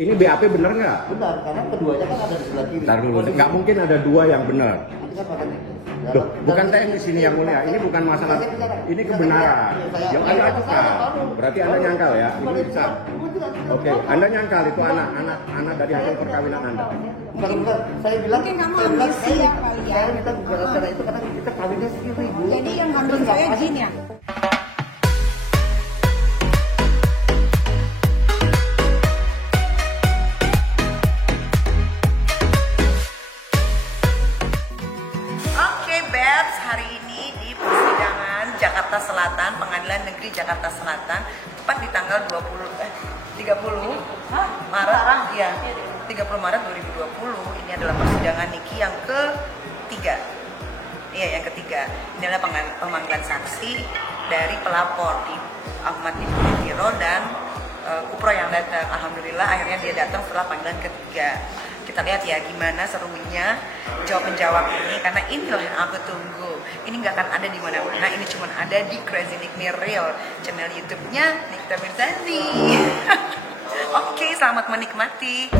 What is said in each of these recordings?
Ini BAP bener nggak? Benar, karena keduanya kan ada di sebelah kiri. Ntar dulu, nggak mungkin ada dua yang benar. Nanti kan makanya. Loh, bukan teknis ini yang mulia, ini bukan masalah, ini kebenaran. Yang Anda lakukan, berarti Anda nyangkal ya, ini bisa. Oke, Anda nyangkal itu anak dari hasil perkawinan Anda. Bukan, saya bilang mungkin kamu saya bilang, amnesia kali ya. Saya minta bukan acara itu karena kita kawinnya sendiri, Bu. Jadi yang hamil saya jin ya? Oke, Babs, hari ini di persidangan Jakarta Selatan, Pengadilan Negeri Jakarta Selatan, tepat di tanggal 30 Maret, ya, 30 Maret 2020. Ini adalah persidangan Niki yang ketiga. Iya, yang ketiga. Ini adalah pemanggilan saksi dari pelapor di Ahmad Ibnu dan Kupro yang datang. Alhamdulillah akhirnya dia datang setelah panggilan ketiga. Kita lihat ya gimana serunya jawab-menjawab ini, karena inilah yang aku tunggu. Ini nggak akan ada di mana-mana, ini cuma ada di Crazy Nick Real, channel YouTube-nya Nikita Mirzani. Oke, selamat menikmati.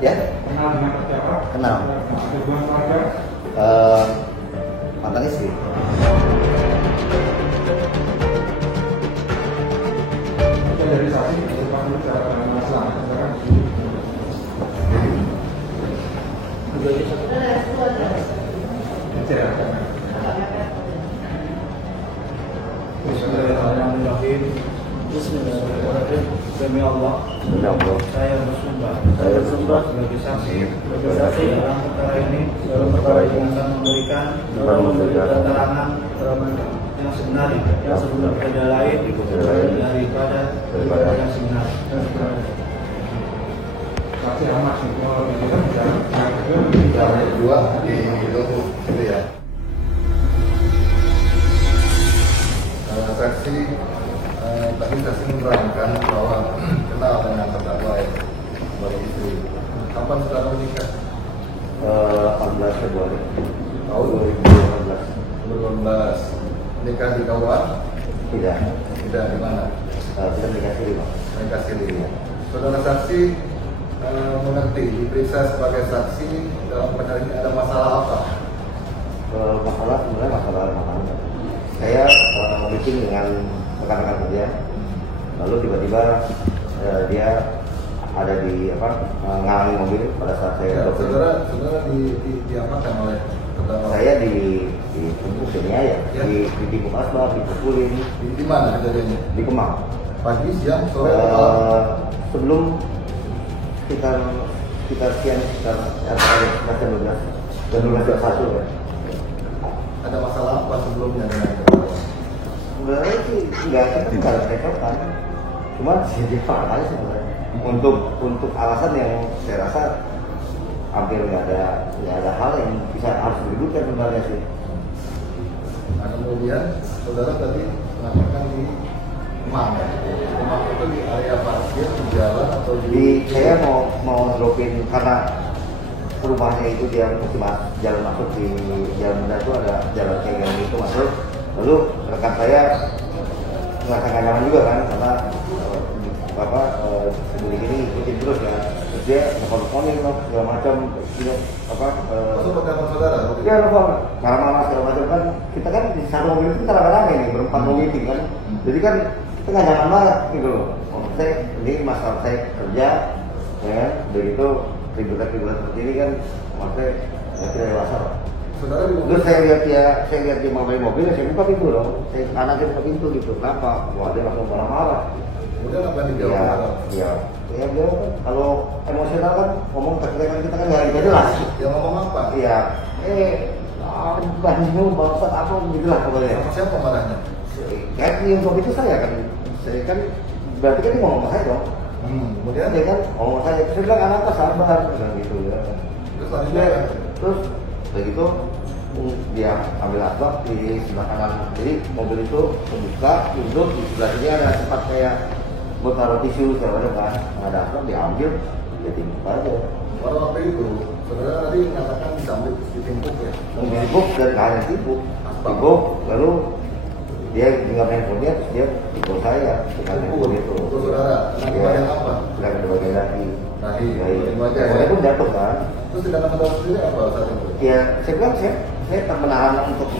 Ya? Kenal dengan siapa? Kenal. Hubungan keluarga? Mantan istri. Itu dari saksi, depan dulu cara masalah. Misalkan Bismillahirrahmanirrahim. Bismillahirrahmanirrahim. Demi Allah, saya bersumpah sebagai saksi dalam perkara ini akan memberikan keterangan yang sebenarnya tidak lain daripada yang sebenarnya. saksi Ahmad Yang kedua di YouTube itu ya. Saksi tadi saksi menerangkan bahwa kenal dengan terdakwa ya, sebagai istri. Kapan saudara menikah? 14 Februari tahun 2018. Menikah di KUA? Tidak. Tidak, di mana? Tidak menikah siri, Pak. Menikah siri. Saudara saksi mengerti diperiksa sebagai saksi dalam perkara ini ada masalah apa? Masalah sebenarnya masalah makanan. Saya meeting dengan rekan-rekan kerja, lalu tiba-tiba dia ada di ngalangi mobil pada saat saya Saudara diapakan oleh terdakwa? Saya dituntut ya, di Asbab, dipukulin. Di mana kejadiannya? Di Kemang. Pagi, siang, sore, atau malam? Sebelum sekitar siang sekitar jam 12 ya. Ada masalah apa sebelumnya dengan terdakwa? Sebenarnya sih nggak ada tekotan, cuma jadi fakta aja sebenarnya. Untuk alasan yang saya rasa hampir nggak ada hal yang harus diributkan sebenarnya sih. Nah, kemudian saudara tadi mengatakan di Kemang ya? Kemang itu di area parkir, di jalan atau Saya mau dropin karena rumahnya itu dia mesti jalan masuk di jalan benda itu ada jalan kayak gini itu masuk. Lalu rekan saya merasa nggak nyaman juga kan karena sembunyi gini ikutin terus ya. Terus dia nelfon-nelfonin segala macam gitu masuk ke kamar saudara? dia nelfon marah-marah segala macam kan. Kita kan di satu mobil itu kita rame-rame nih berempat mau meeting kan. Jadi kan kita nggak nyaman banget gitu loh. Ini masalah saya kerja ya kan, begitu ribut seperti ini kan maksudnya tidak dewasa. Terus saya lihat dia mau main mobil, saya buka pintu dong. Saya anaknya buka pintu gitu. Kenapa? Wah, dia langsung marah-marah. Kemudian apa yang dijawab? Iya. Ya dia kan kalau emosional kan ngomong kita kan nggak jelas. Dia ngomong apa? Iya. Banyu bangsat apa gitu lah pokoknya. Sama siapa marahnya? Kayak yang waktu itu saya kan berarti kan dia ngomong sama saya dong. Kemudian Dia kan ngomong sama saya. Saya bilang anak sabar gitu ya. terus selanjutnya Terus begitu dia ambil asbak di sebelah kanan, jadi mobil itu membuka pintu, di sebelah sini ada tempat kayak buat taruh tisu segala macam kan, ada asbak diambil, dia timpuk aja. Pada waktu itu, saudara tadi mengatakan ditimpuk ya? Timpuk dari kanan timpuk, lalu dia tinggal handphonenya, terus dia timpuk saya dengan handphone itu. Untuk saudara, di bagian apa? Dengan bagian lagi. Nahi, Handphone ya? pun jatuh kan. Terus tidak saudara sendiri apa saat itu? Ya, saya bilang saya tak menahan untuk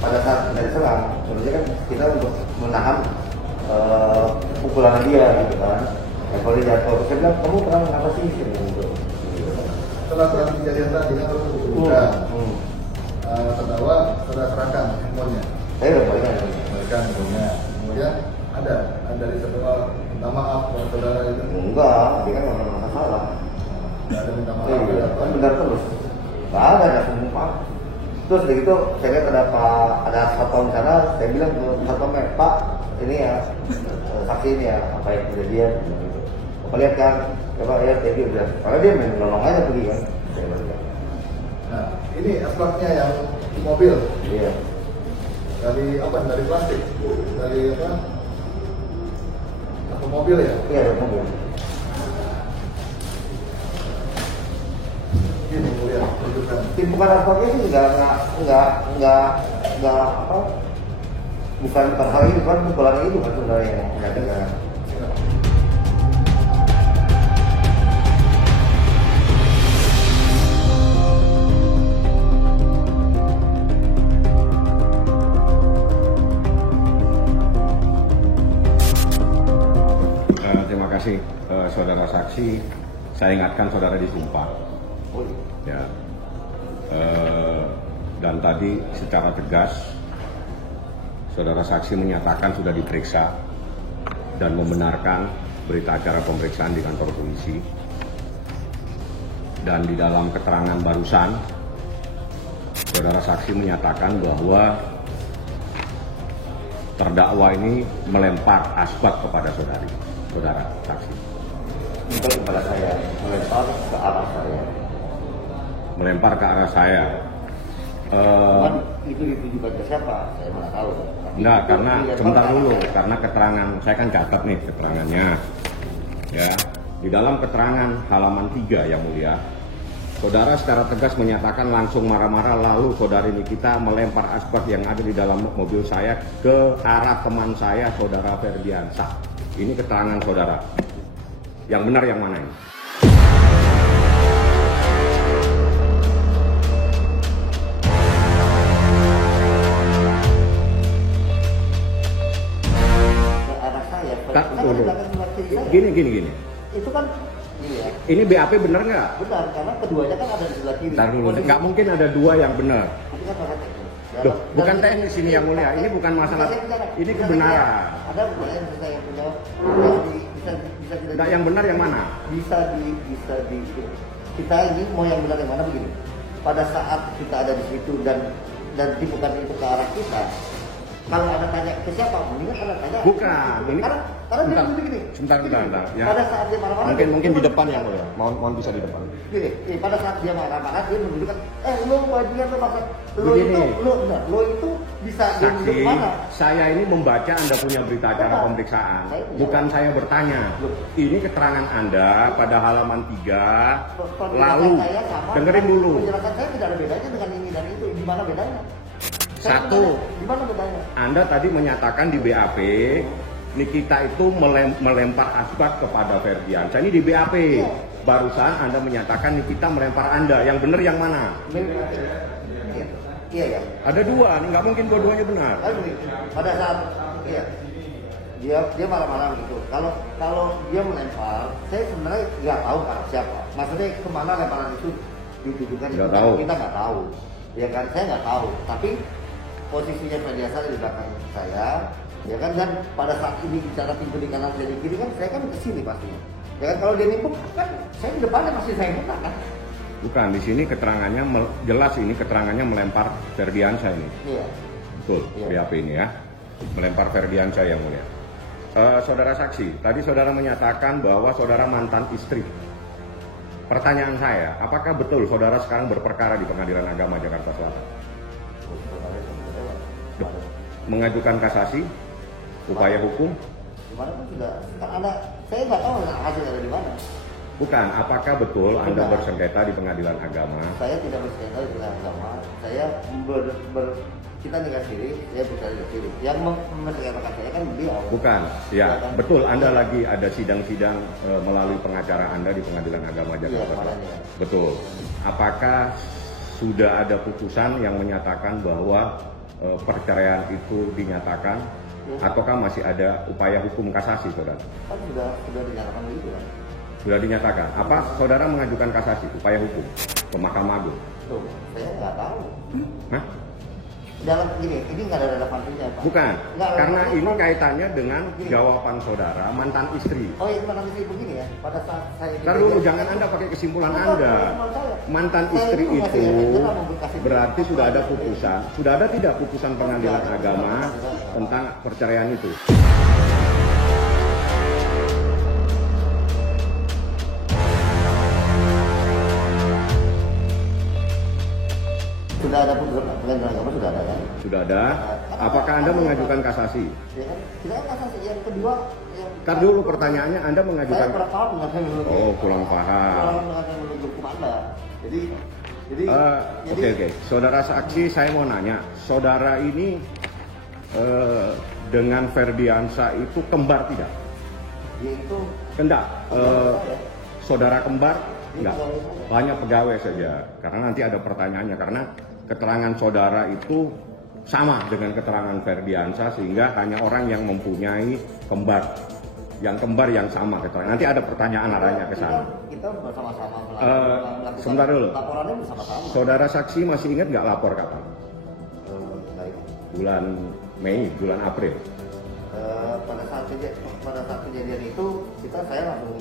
pada saat dari serang. Sebenarnya kan kita untuk menahan pukulan dia gitu kan. Ya, kalau dia jatuh, saya bilang kamu pernah apa sih gitu. Setelah kejadian tadi kan terus dihubungkan. Terdakwa sudah serahkan handphonenya. Saya udah balikan. Balikan handphonenya. Kemudian ada dari terdakwa minta maaf kepada saudara itu. Enggak, dia kan nggak pernah masalah. Tidak ada minta maaf. Iya, kan benar terus. Nggak ada sumpah. Terus dari itu saya lihat ada satpam sana, saya bilang ke satpamnya, Pak, ini ya saksi ini ya apa yang kejadian gitu. Bapak lihat kan, coba ya tadi udah, karena dia main nolong aja pergi kan. Saya balik. Nah, ini asbaknya yang di mobil. Iya. Dari apa? Dari plastik. Dari apa? Atau mobil ya? Iya, ada mobil. Ini mulia, tunjukkan. Timbukan asbaknya sih nggak apa, bukan hal itu kan, pukulan itu kan sebenarnya yang menyatakan. Terima kasih saudara saksi. Saya ingatkan saudara disumpah. Ya. Dan tadi secara tegas saudara saksi menyatakan sudah diperiksa dan membenarkan berita acara pemeriksaan di kantor polisi. Dan di dalam keterangan barusan saudara saksi menyatakan bahwa terdakwa ini melempar asbak kepada saudara saksi. Bukan kepada saya, melempar ke arah saya. Melempar ke arah saya. Itu ditujukan ke siapa? Saya mana tahu. Enggak, karena sebentar dulu, karena keterangan saya kan catat nih keterangannya. Ya, di dalam keterangan halaman 3 yang mulia, saudara secara tegas menyatakan langsung marah-marah lalu saudari Nikita melempar asbak yang ada di dalam mobil saya ke arah teman saya, saudara Ferdiansah. Ini keterangan saudara. Yang benar yang mana ini? Ke arah saya. Dulu. Gini. Itu kan iya. Ini BAP benar nggak? Benar, karena keduanya kan ada di sebelah kiri. Ntar dulu, nggak mungkin ada dua yang benar. Itu kan arah teknis. Loh, bukan teknis ini yang mulia. Ini bukan masalah. Ini kebenaran. Ada yang kita yang punya bisa kita. Nggak, yang benar yang mana? Bisa di kita ini mau yang benar yang mana begini. Pada saat kita ada di situ dan bukan itu ke arah kita. Kalau ada tanya ke siapa, mendingan kalau tanya. Bukan, ini karena dia begini. Sebentar. Ya. Pada saat dia marah-marah. Mungkin di depan yang mulia. Mohon bisa di depan. Gini, pada saat dia marah-marah dia menunjukkan, lo bagian lo maksud lo Begini. itu lo itu bisa Saksi, menunjuk mana? saya ini membaca Anda punya berita acara Benar. pemeriksaan. Saya punya. Bukan saya bertanya. Ini keterangan Anda pada halaman 3. Penjelasan Lalu, saya sama, dengerin dulu. Penjelasan saya tidak ada bedanya dengan ini dan itu. Di mana bedanya? Satu. Di mana bedanya? Anda tadi menyatakan di BAP, Nikita itu melempar asbak kepada Ferdiansah. Ini di BAP. Iya. Barusan Anda menyatakan Nikita melempar Anda. Yang benar yang mana? Iya ya. Ada dua, nih nggak mungkin dua-duanya benar. Pada saat dia marah-marah gitu. Kalau dia melempar, saya sebenarnya nggak tahu kan siapa. Maksudnya kemana lemparan itu ditujukan? Nggak tahu. Kita nggak tahu. Ya kan, saya nggak tahu. Tapi posisinya biasa di belakang saya, ya kan, dan pada saat ini bicara pintu di kanan dan di kiri kan, saya kan kesini pastinya. Ya kan, kalau dia nimpuk kan, saya di depannya masih saya kena kan. Bukan, di sini keterangannya jelas ini keterangannya melempar Ferdiansah ini. Iya. Betul, Iya. BAP ini ya. Melempar Ferdiansah yang mulia. Saudara saksi, tadi saudara menyatakan bahwa saudara mantan istri. Pertanyaan saya, apakah betul saudara sekarang berperkara di Pengadilan Agama Jakarta Selatan? Mengajukan kasasi, upaya hukum? Gimana pun sudah, kan ada, saya nggak tahu hasilnya ada di mana. Bukan, apakah betul Anda Bukan. bersengketa di pengadilan agama? Saya tidak bersengketa di pengadilan agama. Saya kita nikah siri, saya bercari siri. Yang mempersengketakan saya kan beliau. Bukan, ya kan? betul. Anda lagi ada sidang-sidang melalui pengacara Anda di pengadilan agama Iya, Jakarta. kemarin ya. Betul. Apakah sudah ada putusan yang menyatakan bahwa perceraian itu dinyatakan, ataukah masih ada upaya hukum kasasi, saudara? Kan sudah dinyatakan begitu kan. Sudah dinyatakan. Apa saudara mengajukan kasasi, upaya hukum ke Mahkamah Agung? Tuh, saya nggak tahu. Hah? Dalam ini nggak ada relevansinya Pak. Bukan, Nggak karena relevansi, ini Pak. kaitannya dengan Gini. jawaban saudara mantan istri. Oh iya, mana sih begini ya? Pada saat saya Ntar dulu, jangan Anda pakai kesimpulan Bukan, Anda. bukan saya. Mantan Saya istri itu itu masih ada, kasih berarti sudah ada putusan. Sudah ada tidak putusan pengadilan Sudah ada. agama Sudah ada. tentang perceraian itu? sudah ada putusan pengadilan agama sudah ada kan? Sudah ada. Apakah Anda mengajukan kasasi? Ya kan? Kita kan kasasi yang kedua yang Ntar dulu pertanyaannya, Anda saya mengajukan... kurang paham dengan saya menurut Oh, kurang paham. kurang menurut hukum Anda. Jadi Oke. Saudara saksi, saya mau nanya. Saudara ini dengan Ferdiansa itu kembar tidak? dia itu Kendak. Saudara kembar? Enggak. Banyak pegawai saja. Karena nanti ada pertanyaannya. Karena keterangan saudara itu sama dengan keterangan Ferdiansa, sehingga hanya orang yang mempunyai kembar. Yang kembar yang sama keterangan. Nanti ada pertanyaan arahnya ke sana. kita bersama-sama melakukan Sebentar dulu. laporannya bersama-sama. Saudara saksi masih ingat nggak lapor kapan? Baik. Bulan Mei, bulan April. Pada saat kejadian itu saya langsung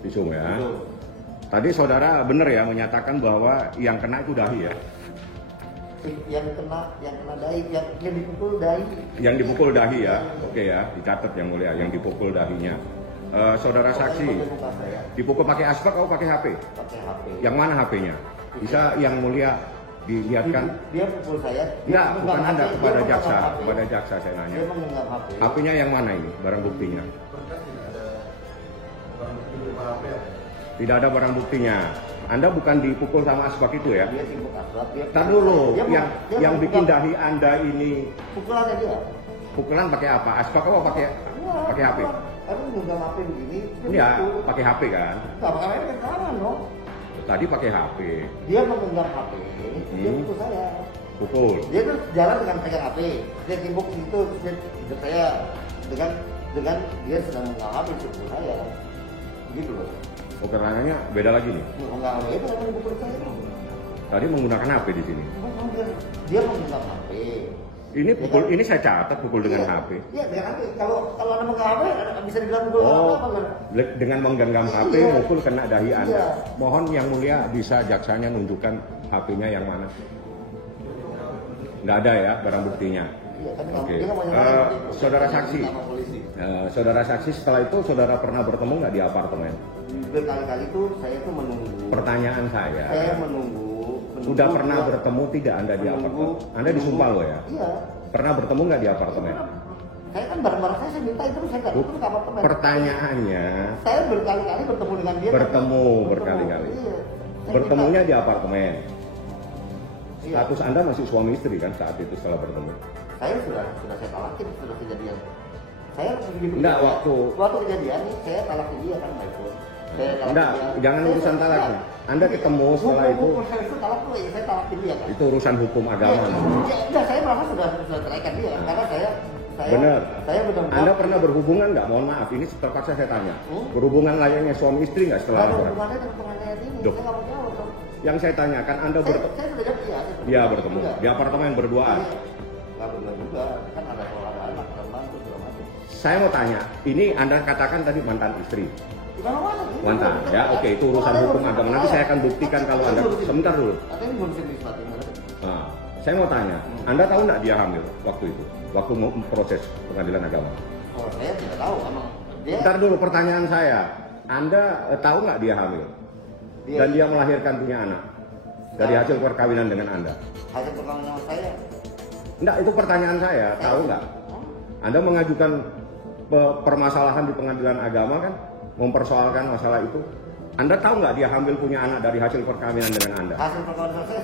Visum ya. Betul. Tadi saudara benar ya menyatakan bahwa yang kena itu dahi ya. Yang kena dahi, yang dipukul dahi. Yang dipukul dahi ya. Oke ya, dicatat yang mulia, yang dipukul dahinya. Saudara saksi, dipukul pakai asbak atau pakai HP? Pakai HP. Yang mana HP-nya? Bisa yang mulia dilihatkan? Dia pukul saya. Enggak, bukan memegang Anda, HP, kepada dia jaksa. memegang HP. Kepada jaksa saya nanya. Dia memegang HP. HP-nya yang mana ini, barang buktinya? Berkas tidak ada barang bukti berupa HP ya? Tidak ada barang buktinya. Anda bukan dipukul sama asbak itu ya? Dia sibuk asbak. Ntar dulu, Dia yang bikin memegang dahi Anda ini pukulannya dia. pukulan pakai apa? Asbak apa pakai HP? Aku memegang HP begini. Iya, pakai HP kan? Enggak pakai HP kan tangan dong. Tadi pakai HP. Dia memegang HP. Dia pukul saya. Pukul. Dia tuh jalan dengan pegang HP. Dia timbuk situ, dia hidup saya dengan dia sedang memegang HP pukul saya. Begitu loh. Oh, keterangannya beda lagi nih. Memegang HP itu kan pukul saya. Tadi menggunakan HP di sini. Dia memegang HP. Ini pukul, ini saya catat pukul dengan Iya. HP. Iya, dengan HP. Kalau ada memegang HP bisa dibilang pukul Oh, apa kan? dengan menggenggam HP, Iya. mukul kena dahi Anda. Iya. Mohon yang mulia bisa jaksanya nunjukkan HP-nya yang mana. Nggak ada ya barang buktinya. Iya, kan Oke. dia nggak mau nyalain itu. Saudara saksi. Sama polisi. Saudara saksi, setelah itu saudara pernah bertemu nggak di apartemen? Berkali-kali itu saya tuh menunggu. Pertanyaan Saya saya, menunggu. sudah pernah dia- bertemu tidak Anda di apartemen? Anda disumpah loh ya? Iya. Pernah bertemu nggak di apartemen? Saya kan barang-barang saya minta itu saya nggak itu ke apartemen. Pertanyaannya, Saya berkali-kali bertemu dengan dia. bertemu berkali-kali. Iya. Saya Bertemunya minta- di apartemen. Iya. Status Anda masih suami istri kan saat itu setelah bertemu? Saya sudah saya talakin sudah kejadian. Saya begitu. Enggak, waktu kejadian nih saya talakin dia kan my phone. Saya talakin Enggak, dia. jangan Saya- urusan talaknya. Enggak. Anda ketemu setelah itu, Hukum saya itu talak tuh ya saya talakin dia kan. itu urusan hukum agama. Ya, enggak, saya merasa sudah ceraikan dia karena saya Benar. Saya benar-benar. Anda pernah berhubungan nggak? Mohon maaf, ini terpaksa saya tanya. Berhubungan layaknya suami istri nggak setelah Kalau laporan? hubungannya dengan penganiayaan ini, Dok. saya nggak mau jawab dong. Yang saya tanyakan, Anda Saya sudah jawab iya. Ya bertemu di apartemen berduaan. Iya. Nggak berdua juga, kan ada soal anak, ada mantu segala macam. Saya mau tanya, ini Anda katakan tadi mantan istri. Gimana mantan? Ini Mantan, urusan ya saya. oke, itu urusan Ada hukum urusan agama. saya. Nanti saya akan buktikan kalau Anda. Ngurusin- Sebentar dulu. Katanya ngurusin di Selatan Barat. Nah, saya mau tanya, Anda tahu nggak dia hamil waktu itu? Waktu mau proses pengadilan agama? Oh, saya tidak tahu emang. Dia Bentar dulu, pertanyaan saya. Anda tahu nggak dia hamil? Dan dia melahirkan punya anak? dari hasil perkawinan dengan Anda? Hasil perkawinan saya. Enggak, itu pertanyaan saya. Tahu nggak? Anda mengajukan permasalahan di pengadilan agama kan, mempersoalkan masalah itu. Anda tahu nggak dia hamil punya anak dari hasil perkawinan dengan Anda? Hasil perkawinan saya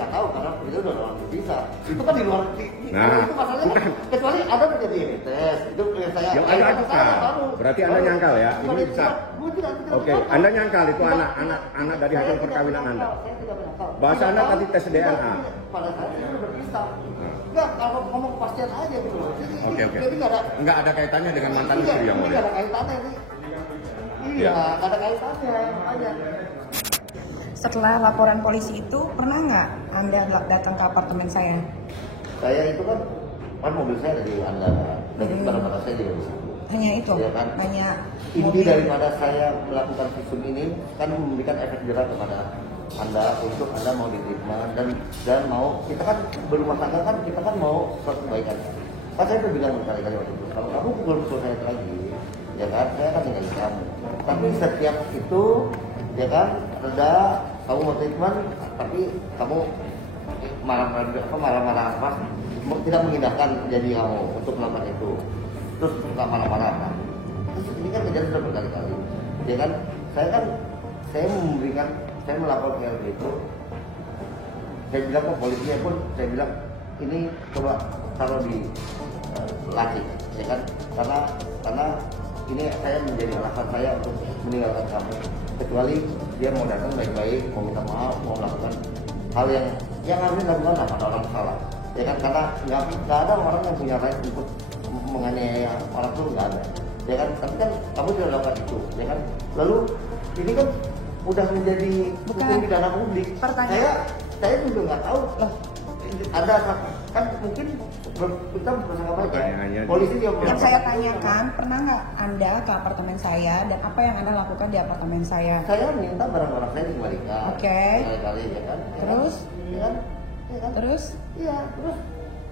nggak tahu karena itu udah orang bisa. Itu kan di luar. Nah, itu masalahnya kan, kecuali ada terjadi tes. Itu yang saya. Yang Anda ajukan. Berarti Anda nyangkal ya? Ini bisa. Oke, Anda nyangkal itu anak dari hasil perkawinan Anda. Saya tidak menyangkal. Bahasa Anda tadi tes DNA. Pada saat itu udah berpisah. Enggak, kalau ngomong kepastian aja gitu loh. Oke. Jadi Nggak ada kaitannya dengan mantan iya, istri yang ini mulia. nggak ada kaitannya nih. Iya, nggak ada kaitannya. Makanya. Setelah laporan polisi itu, pernah nggak Anda datang ke apartemen saya? Saya itu kan mobil saya dari Anda, dan barang-barang saya juga di situ. Hanya itu? Ya kan? Hanya Inti mobil. daripada saya melakukan visum ini kan memberikan efek jerah kepada Anda untuk Anda mau diterima dan mau kita kan berumah tangga kan kita kan mau suatu kebaikan. Kan saya udah bilang berkali-kali waktu itu, kalau kamu pukul saya lagi, ya kan, saya akan tinggalin kamu. Tapi setiap itu, ya kan, reda, kamu mau treatment, tapi kamu marah-marah apa, tidak mengindahkan jadi kamu untuk melakukan itu. Terus nggak marah-marah kan? Terus ini kan kejadian sudah berkali-kali, ya kan? Saya melapor ke LB itu, saya bilang ke polisinya pun, saya bilang ini coba taruh di laci, ya kan? Karena ini saya menjadi alasan saya untuk meninggalkan kamu. Kecuali dia mau datang baik-baik, mau minta maaf, mau melakukan hal yang harusnya dilakukan pada orang salah, ya kan? Karena nggak ada orang yang punya right untuk menganiaya orang tuh, nggak ada, ya kan? Tapi kan kamu tidak lakukan itu, ya kan? Lalu ini kan udah menjadi hukum pidana publik. Saya juga nggak tahu loh. Ada kan mungkin kita bersama aja. Polisi dia Yang saya tanyakan, pernah nggak Anda ke apartemen saya dan apa yang Anda lakukan di apartemen saya? Saya minta barang-barang saya dikembalikan. Oke. Kali-kali ya kan. Terus? Ya kan? Ya kan? Terus? Iya, terus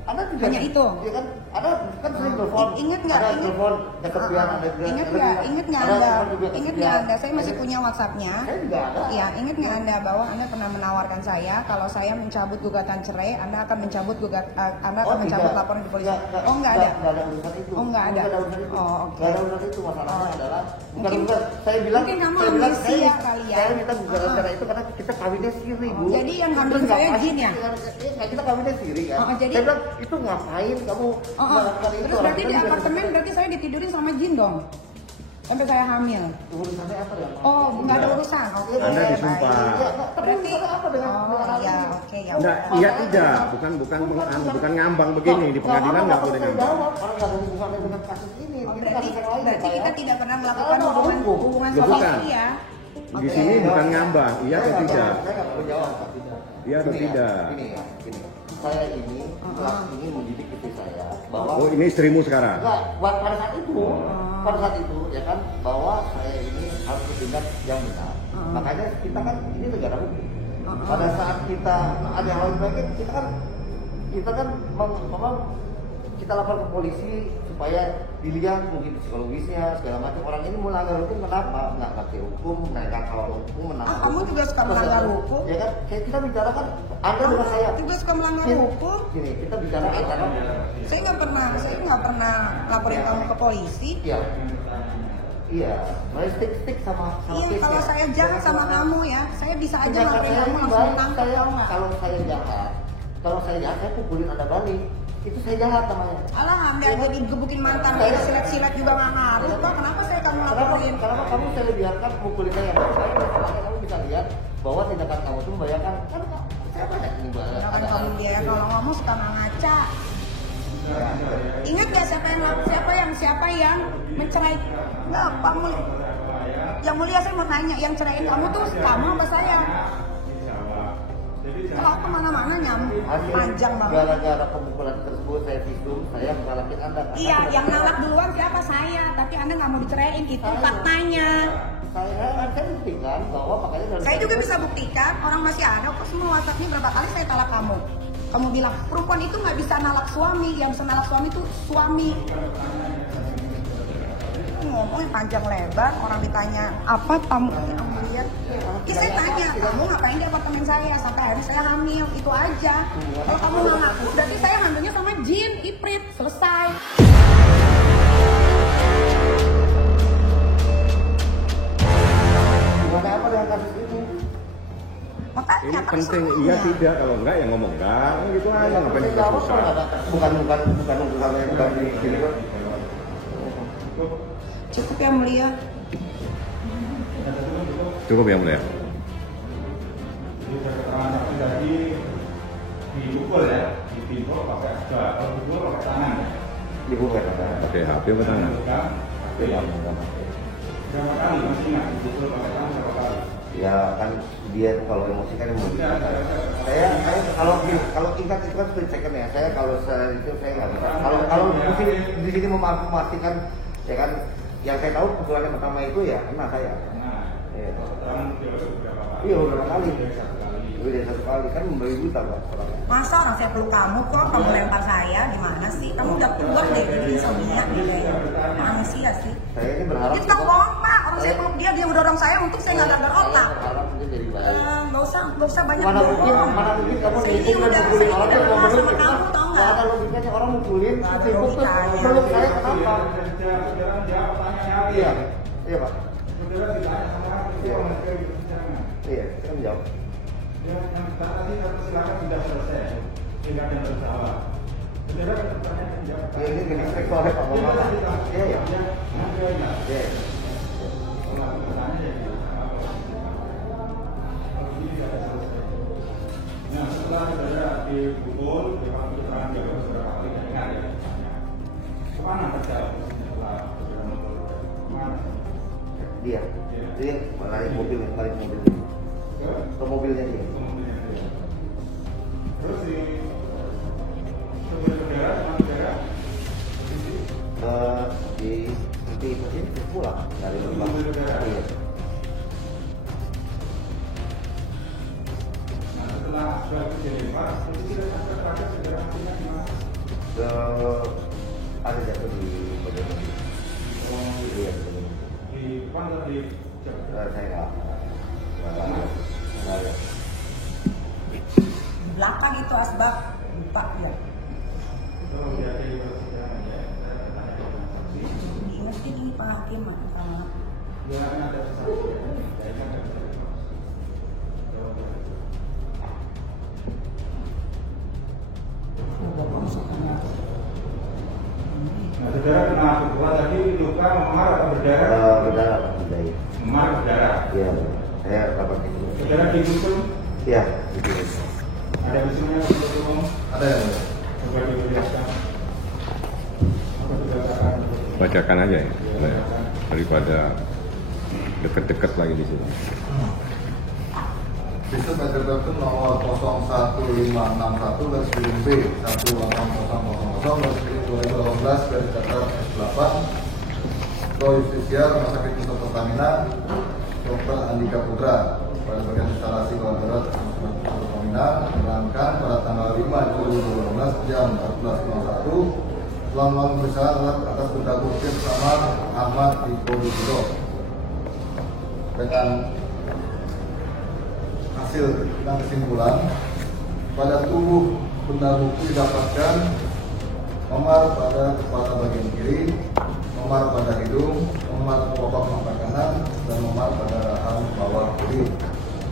ada juga Hanya itu? ya kan? Ada kan sering telepon. Ingat nggak? Ada telepon ketepian, ada juga. Ingat nggak? Ingat nggak Anda? Ingat nggak ketepian. Anda? Saya masih punya WhatsApp-nya. Saya juga ada. Iya, ingat nggak Anda bahwa Anda pernah menawarkan saya kalau saya mencabut gugatan cerai, Anda akan mencabut mencabut laporan di polisi. Oh, nggak ada. Nggak ada urusan itu. Oh, nggak ada. Nggak ada urusan itu. Oh, oke. Nggak ada urusan itu. Masalahnya adalah Mungkin saya bilang mungkin kamu saya bilang amnesia kali ya. Saya minta gugatan cerai itu karena kita kawinnya siri, Bu. Jadi yang Terus kandung saya ngapain? jin ya? Nggak, kita kawinnya siri kan. Jadi- Saya bilang itu ngapain kamu melakukan itu? Terus berarti di apartemen berarti saya ditidurin sama jin dong? Sampai saya hamil. Urusannya apa ya? Oh, nggak ada urusan. Oke. Anda disumpah. baik. Berarti apa dengan iya, oke ya. Enggak, iya tidak, bukan ngambang begini di pengadilan nggak boleh ngambang. Jawab, orang nggak ada hubungannya dengan kasus ini. Oh, Ini berarti kasus yang lain, berarti Pak, kita ya. tidak pernah melakukan hubungan Ya, suami bukan. istri ya. Di sini bukan ngambang, iya atau tidak? Saya nggak perlu jawab, Pak. Iya atau Gini ya, tidak? Gini ya, gini. Saya ini ingin mendidik istri saya bahwa Oh, ini istrimu sekarang? enggak, pada saat itu ya kan bahwa saya ini harus bertindak yang benar. Makanya kita kan ini negara hukum. Pada saat kita ada hal baik kita kan kita lapor ke polisi supaya dilihat mungkin psikologisnya segala macam. Orang ini melanggar hukum kenapa? Nggak ngerti hukum, menaikkan kawal hukum, menangkap. Kamu juga suka melanggar hukum? Ya kan? Kayak kita bicara kan Anda dengan saya. Juga suka melanggar Gini, hukum? Gini, kita bicara antara Saya nggak pernah laporin kamu ke polisi. Iya. Iya, mulai stick sama Iya, case kalau ya. saya jahat sama kamu ya, saya bisa aja Enggak, laporin saya kamu ini langsung baik. tangkap, tahu nggak? Kalau saya jahat, saya pukulin Anda balik. Itu saya jahat namanya. Alah, ambil aja digebukin mantan, saya silet-silet juga nggak ngaruh. Kok kenapa saya kamu laporin? Kenapa kamu saya biarkan pukulin saya? Saya kamu bisa lihat bahwa tindakan kamu itu membayangkan kan saya banyak ini Kan kamu dia kalau ngomong suka ngaca. Ingat nggak siapa yang mencerai? Nggak, kamu. Yang mulia saya mau nanya, yang ceraiin kamu tuh kamu apa saya? Kalau kemana-mana panjang banget. Gara-gara pemukulan tersebut saya visum, saya mengalahkan Anda. Iya, yang nalak duluan siapa saya? Tapi Anda nggak mau diceraiin, itu faktanya. Saya buktikan bahwa makanya dari Saya juga bisa buktikan, orang masih ada kok semua WhatsApp ini berapa kali saya talak kamu. Kamu bilang, perempuan itu nggak bisa nalak suami, yang bisa nalak suami itu suami. ngomong panjang lebar, orang ditanya apa tamu Amelia. Ya saya tanya, kamu ngapain di apartemen saya sampai akhirnya saya hamil, itu aja. Kalau kamu nggak ngaku, berarti saya hamilnya sama jin, iprit, selesai. Gimana apa dengan kasus itu? Makanya Ini kan penting, semuanya. iya tidak, kalau enggak ya ngomong enggak, gitu aja, ngapain kita susah. Bukan di sini kan. Cukup ya Mulia. Cukup ya mulia. Jadi keterangan saksi tadi dipukul ya, dipukul pakai asbak, kalau dipukul pakai tangan. Dibuka kan? Pakai HP apa tangan? Berapa kali masih ingat dipukul pakai tangan berapa kali? Ya kan dia kalau emosi kan emosi. Saya kalau tingkat itu kan split second ya. Saya kalau itu saya nggak bisa. Kalau di sini memastikan ya kan yang saya tahu pukulan yang pertama itu ya kena saya. Iya. Keterangan berapa kali? Iya beberapa kali. Lebih dari 1 kali kan memberi buta Pak orangnya. Masa orang saya peluk kamu kok kamu lempar saya, gimana sih? Kamu udah tua deh, jadi insomnia deh. Manusia sih. Saya ini berharap. Itu tak bohong Pak, orang saya peluk dia mendorong saya untuk saya nggak gagal otak. Berharap mungkin jadi baik. Nggak usah banyak Mana mungkin kamu Saya ini dipukul udah mukulin orang saya yang mau kenal meluk sama gitu. kamu tau Nggak nggak? ada logikanya orang mukulin, Nggak ada dipukul terus logikanya. meluk saya kenapa? Saudara jawab pertanyaannya. Iya, iya Pak. Saudara ditanya sama itu Iya. orang yang bicara. Iya, saya kan jawab. Yang tadi kata silakan sudah selesai, tidak ada yang bersalah. Saudara pertanyaan jawab. Ya ini gini seksual ya Pak Bapak. Iya ya. Iya. Nah, setelah saudara dipukul, dewan keterangan jawab saudara kali ingat ya. Kemana terjauh setelah saudara mukul? Kemana? Dia balik mobil. Ke mobilnya dia. Terus di sebelah saudara sama saudara Di sini pulang dari rumah. mobil saudara. Iya. Nah, setelah suatu dilempar, itu tidak sampai terakhir saudara matinya di mana? Ke ada jatuh di bagian mobil. Iya. Di depan atau di jauh? Saya nggak lihat. Di belakang itu asbak lupa ya. Kalau dia di persidangan ya, saya tanya ke saksi. Mungkin ini Pak Hakim sama Ya, ada saksi. Saya kan ada saksi. Nah, saudara kena pukulan tadi luka memar atau berdarah? Berdarah Pak, berdarah. Memar berdarah. Iya, saya dapat itu. Saudara dibusung? Iya, itu. Ada busungnya untuk umum? Ada yang mulia. Coba diperlihatkan. Apa berdasarkan? Bacakan aja ya, daripada deket-deket lagi di sini. Sistem Metropolitan nomor 01561 dan spiring B 18000 dan spiring 2018 dari Jakarta S8 Pro Justisia Rumah Sakit Pusat Pertamina Dr. Andika Putra pada bagian instalasi bawah darat Pertamina menerangkan pada tanggal 5 Juli 2018 jam 14.01 telah melakukan pemeriksaan atas terdakwa Tim Samar Ahmad Diponegoro dengan hasil dan kesimpulan pada tubuh benda bukti didapatkan memar pada kepala bagian kiri, memar pada hidung, memar kelopak mata kanan, dan memar pada rahang bawah kiri.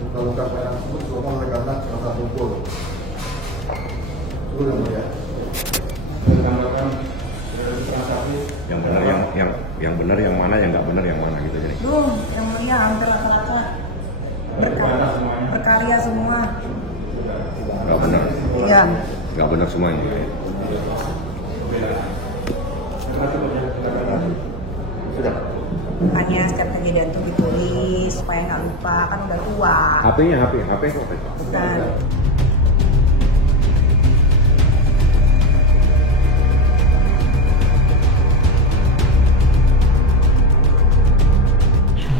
Luka-luka pada tersebut semua oleh karena kekerasan tubuh. Itu yang mulia. Ditambahkan transaksi Yang benar yang mana, yang nggak benar yang mana gitu jadi. Duh, yang mulia hampir rata-rata berkarya semua. Nggak benar, Iya. nggak benar semuanya. Sudah. Makanya setiap kejadian tuh ditulis supaya nggak lupa, kan udah tua. HP-nya HP kok. Dan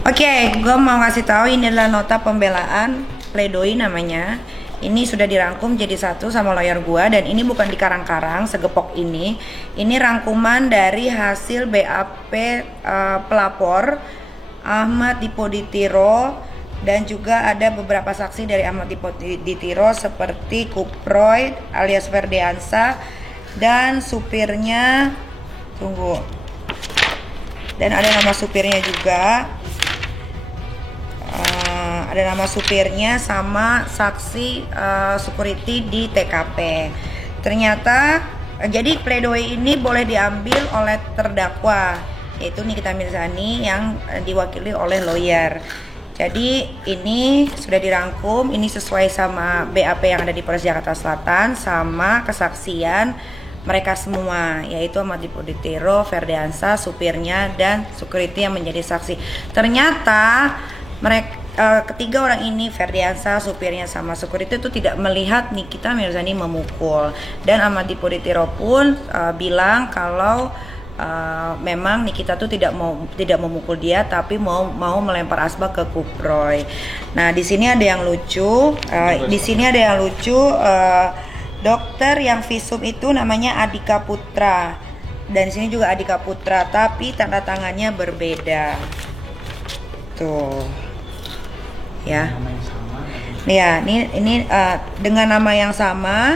Oke, gue mau ngasih tahu ini adalah nota pembelaan pledoi namanya Ini sudah dirangkum jadi satu sama lawyer gua, dan ini bukan dikarang-karang segepok ini. Ini rangkuman dari hasil BAP pelapor Ahmad Dipoditiro, dan juga ada beberapa saksi dari Ahmad Dipoditiro seperti Kuproy alias Ferdiansa dan supirnya, dan ada nama supirnya juga. Ada nama supirnya sama saksi security di TKP. Ternyata jadi pledoi ini boleh diambil oleh terdakwa, yaitu Nikita Mirzani yang diwakili oleh lawyer. Jadi ini sudah dirangkum, ini sesuai sama BAP yang ada di Polres Jakarta Selatan sama kesaksian mereka semua, yaitu Ahmad Dipoditiro, Ferdiansa, supirnya, dan security yang menjadi saksi. Ternyata mereka ketiga orang ini, Ferdiansa, supirnya, sama security itu tidak melihat Nikita Mirzani memukul, dan Ahmad Dipoditiro pun bilang kalau memang Nikita tuh tidak memukul dia, tapi mau melempar asbak ke Kuproy. Nah, di sini ada yang lucu. Dokter yang visum itu namanya Adhika Putra, dan di sini juga Adhika Putra, tapi tanda tangannya berbeda. Tuh. Ya, ini dengan nama yang sama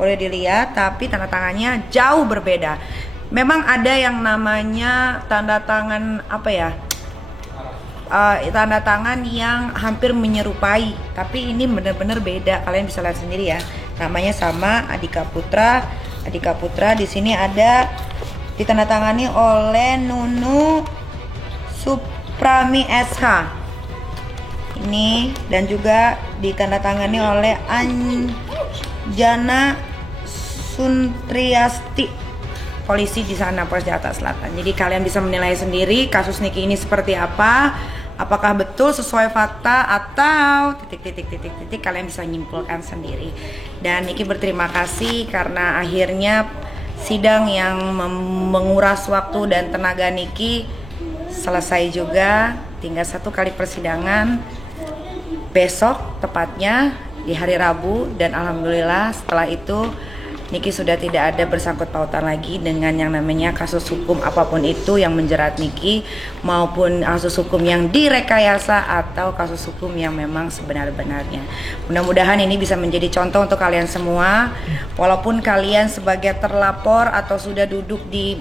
boleh dilihat, tapi tanda tangannya jauh berbeda. Memang ada yang namanya tanda tangan tanda tangan yang hampir menyerupai, tapi ini benar-benar beda. Kalian bisa lihat sendiri ya. Namanya sama, Adhika Putra. Di sini ada ditandatangani oleh Nunu Suprami SH. Ini, dan juga ditandatangani oleh Anjana Suntriasti, polisi di sana, Polres Jakarta Selatan. Jadi kalian bisa menilai sendiri kasus Niki ini seperti apa, apakah betul sesuai fakta atau titik kalian bisa nyimpulkan sendiri. Dan Niki berterima kasih karena akhirnya sidang yang menguras waktu dan tenaga Niki selesai juga. Tinggal satu kali persidangan besok, tepatnya di hari Rabu, dan alhamdulillah setelah itu Niki sudah tidak ada bersangkut pautan lagi dengan yang namanya kasus hukum apapun itu yang menjerat Niki, maupun kasus hukum yang direkayasa atau kasus hukum yang memang sebenar-benarnya. Mudah-mudahan ini bisa menjadi contoh untuk kalian semua, walaupun kalian sebagai terlapor atau sudah duduk di,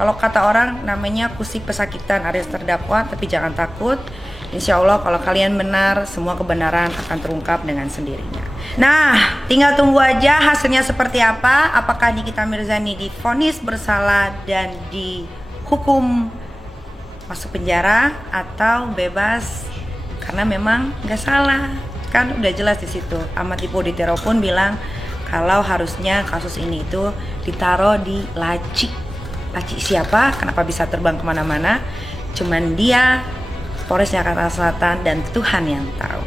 kalau kata orang namanya kursi pesakitan alias terdakwa, tapi jangan takut. Insya Allah kalau kalian benar, semua kebenaran akan terungkap dengan sendirinya. Nah, tinggal tunggu aja hasilnya seperti apa. Apakah Nikita Mirzani divonis bersalah dan dihukum masuk penjara atau bebas karena memang nggak salah. Kan udah jelas di situ. Ahmad Dipoditiro pun bilang kalau harusnya kasus ini itu ditaruh di laci. Laci siapa? Kenapa bisa terbang kemana-mana? Cuman dia, Polres Jakarta Selatan, dan Tuhan yang tahu.